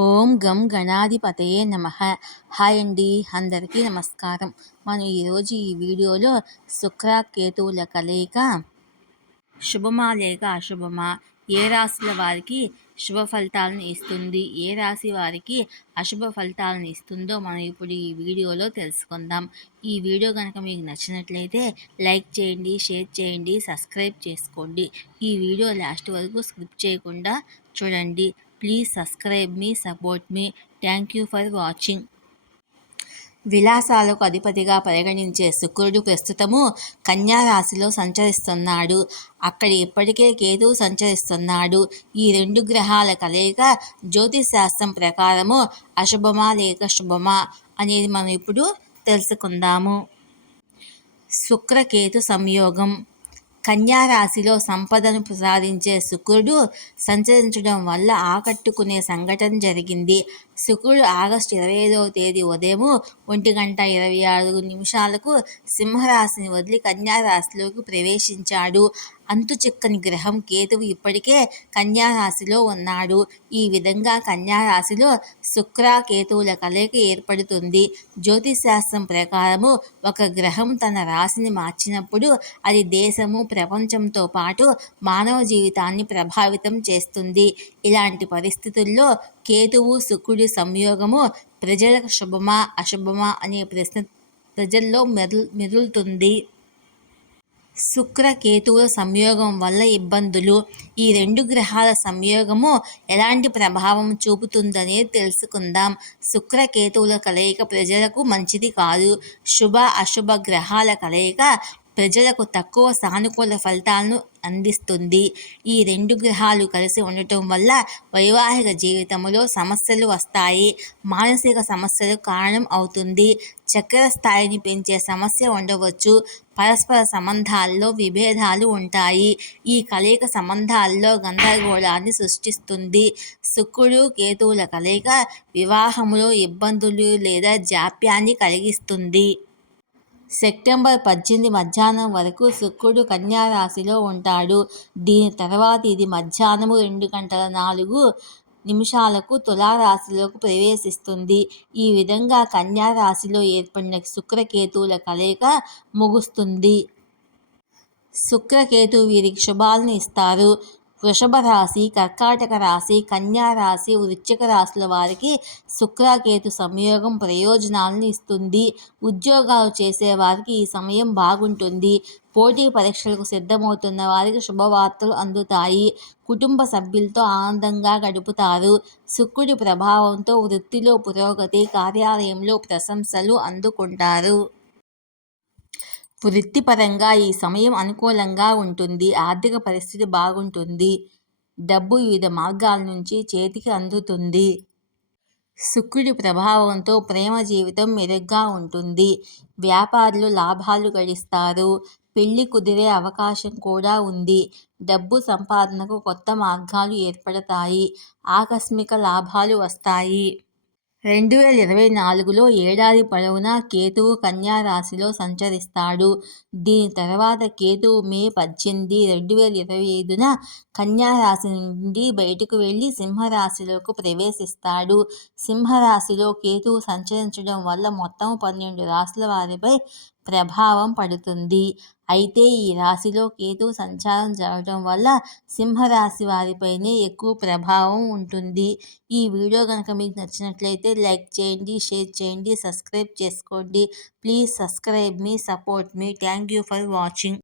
ఓం గం గణాధిపతయే నమ. హాయ్ అండి అందరికీ నమస్కారం. మనం ఈరోజు ఈ వీడియోలో శుక్ర కేతువుల కలయిక శుభమా లేక అశుభమా ఏ రాశుల వారికి శుభ ఫలితాలను ఇస్తుంది ఏ రాశి వారికి అశుభ ఫలితాలను ఇస్తుందో మనం ఇప్పుడు ఈ వీడియోలో తెలుసుకుందాం. ఈ వీడియో కనుక మీకు నచ్చినట్లయితే లైక్ చేయండి షేర్ చేయండి సబ్స్క్రైబ్ చేసుకోండి. ఈ వీడియో లాస్ట్ వరకు స్క్రిప్ట్ చేయకుండా చూడండి. ప్లీజ్ సబ్స్క్రైబ్ మీ support me. Thank you for watching. విలాసాలకు అధిపతిగా పరిగణించే శుక్రుడు ప్రస్తుతము కన్యారాశిలో సంచరిస్తున్నాడు. అక్కడ ఇప్పటికే కేతు సంచరిస్తున్నాడు. ఈ రెండు గ్రహాల కలయిక జ్యోతిష్ శాస్త్రం ప్రకారము అశుభమా లేక శుభమా అనేది మనం ఇప్పుడు తెలుసుకుందాము. శుక్రకేతు సంయోగం. కన్యారాశిలో సంపదను ప్రసాదించే శుక్రుడు సంచరించడం వల్ల ఆకట్టుకునే సంఘటన జరిగింది. శుక్రుడు ఆగస్టు ఇరవై ఐదవ తేదీ ఉదయం ఒంటి గంట ఇరవై ఆరు నిమిషాలకు సింహరాశిని వదిలి కన్యారాశిలోకి ప్రవేశించాడు. అంతు చిక్కని గ్రహం కేతువు ఇప్పటికే కన్యారాశిలో ఉన్నాడు. ఈ విధంగా కన్యారాశిలో శుక్ర కేతువుల కలయిక ఏర్పడుతుంది. జ్యోతిశాస్త్రం ప్రకారము ఒక గ్రహం తన రాశిని మార్చినప్పుడు అది దేశము ప్రపంచంతో పాటు మానవ జీవితాన్ని ప్రభావితం చేస్తుంది. ఇలాంటి పరిస్థితుల్లో కేతువు శుక్రుడి సంయోగము ప్రజలకు శుభమా అశుభమా అనే ప్రశ్న ప్రజల్లో మెరు మెదులుతుంది శుక్రకేతువుల సంయోగం వల్ల ఇబ్బందులు. ఈ రెండు గ్రహాల సంయోగము ఎలాంటి ప్రభావం చూపుతుందనేది తెలుసుకుందాం. శుక్రకేతువుల కలయిక ప్రజలకు మంచిది కాదు. శుభ అశుభ గ్రహాల కలయిక ప్రజలకు తక్కువ సానుకూల ఫలితాలను అందిస్తుంది. ఈ రెండు గ్రహాలు కలిసి ఉండటం వల్ల వైవాహిక జీవితంలో సమస్యలు వస్తాయి. మానసిక సమస్యలు కారణం అవుతుంది. చక్కెర స్థాయిని పెంచే సమస్య ఉండవచ్చు. పరస్పర సంబంధాల్లో విభేదాలు ఉంటాయి. ఈ కలయిక సంబంధాల్లో గందరగోళాన్ని సృష్టిస్తుంది. శుక్రుడు కేతువుల కలయిక వివాహంలో ఇబ్బందులు లేదా జాప్యాన్ని కలిగిస్తుంది. సెప్టెంబర్ పద్దెనిమిది మధ్యాహ్నం వరకు శుక్రుడు కన్యారాశిలో ఉంటాడు. దీని తర్వాత ఇది మధ్యాహ్నము రెండు గంటల నాలుగు నిమిషాలకు తులారాశిలోకి ప్రవేశిస్తుంది. ఈ విధంగా కన్యారాశిలో ఏర్పడిన శుక్రకేతువుల కలయిక ముగుస్తుంది. శుక్రకేతు వీరికి శుభాలను ఇస్తారు. వృషభ రాశి కర్కాటక రాశి కన్యా రాశి వృశ్చిక రాశుల వారికి శుక్రకేతు సంయోగం ప్రయోజనాలను ఇస్తుంది. ఉద్యోగాలు చేసేవారికి ఈ సమయం బాగుంటుంది. పోటీ పరీక్షలకు సిద్ధమవుతున్న వారికి శుభవార్తలు అందుతాయి. కుటుంబ సభ్యులతో ఆనందంగా గడుపుతారు. శుక్రుడి ప్రభావంతో వృత్తిలో పురోగతి కార్యాలయంలో ప్రశంసలు అందుకుంటారు. వృత్తిపరంగా ఈ సమయం అనుకూలంగా ఉంటుంది. ఆర్థిక పరిస్థితి బాగుంటుంది. డబ్బు వివిధ మార్గాల నుంచి చేతికి అందుతుంది. శుక్రుడి ప్రభావంతో ప్రేమ జీవితం మెరుగ్గా ఉంటుంది. వ్యాపారులు లాభాలు గడిస్తారు. పెళ్ళి కుదిరే అవకాశం కూడా ఉంది. డబ్బు సంపాదనకు కొత్త మార్గాలు ఏర్పడతాయి. ఆకస్మిక లాభాలు వస్తాయి. రెండు వేల ఇరవై నాలుగులో ఏడాది పొడవునా కేతువు కన్యా రాశిలో సంచరిస్తాడు. దీని తర్వాత కేతువు మే పద్దెనిమిది రెండు వేల ఇరవై ఐదున కన్యా రాశి నుండి బయటకు వెళ్ళి సింహరాశిలోకి ప్రవేశిస్తాడు. సింహరాశిలో కేతువు సంచరించడం వల్ల మొత్తం పన్నెండు రాశుల వారిపై ప్రభావం పడుతుంది. అయితే ఈ రాశిలో కేతు సంచారం జరగడం వల్ల సింహరాశి వారిపైనే ఎక్కువ ప్రభావం ఉంటుంది. ఈ వీడియో కనుక మీకు నచ్చినట్లయితే లైక్ చేయండి షేర్ చేయండి సబ్స్క్రైబ్ చేసుకోండి. ప్లీజ్ సబ్స్క్రైబ్ మీ support me. Thank you for watching.